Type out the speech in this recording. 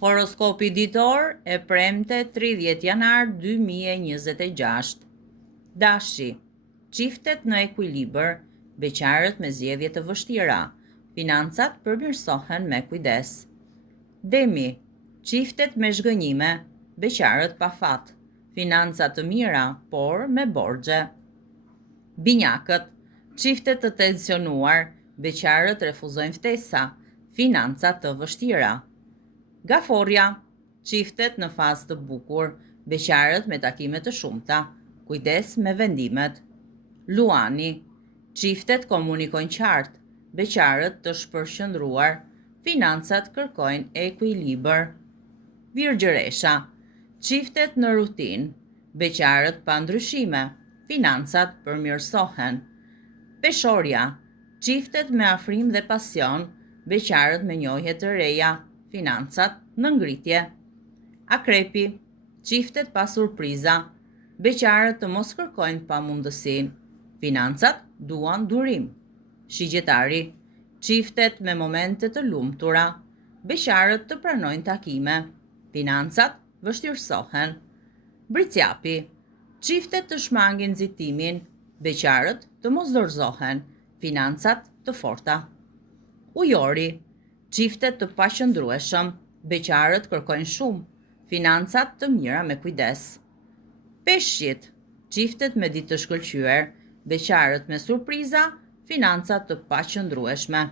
Horoskopi ditor e premte 30 janar 2026. Dashi, çiftet në ekuilibër, beqarët me zgjedhje të vështira, financat përmirësohen me kujdes. Demi, çiftet me zhgënjime, beqarët pa fat, financat të mira, por me borxhe. Binjakët, çiftet të tensionuar, beqarët refuzojnë ftesa, financat të vështira. Gaforja, çiftet në fazë të bukur, beqarët me takime të shumta, kujdes me vendimet. Luani, çiftet komunikojnë qartë, beqarët të shpërqendruar, financat kërkojnë ekuilibër. Virgjëresha, çiftet në rutinë, beqarët pa ndryshime, financat përmirësohen. Peshorja, çiftet me afrim dhe pasion, beqarët me njohje të reja, financat në ngritje. Akrepi, çiftet pa surpriza, beqarët të mos kërkojnë pamundësinë, financat duan durim. Shigjetari, çiftet me momente të lumtura, beqarët të pranojnë takime, financat vështirësohen. Bricjapi, çiftet të shmangin nxitimin, beqarët të mos dorëzohen, financat të forta. Ujori, çiftet të paqëndrueshëm, beqarët kërkojnë shumë, financat të mira me kujdes. Peshqit, çiftet me ditë të shkëlqyer, beqarët me surpriza, financat të paqëndrueshme.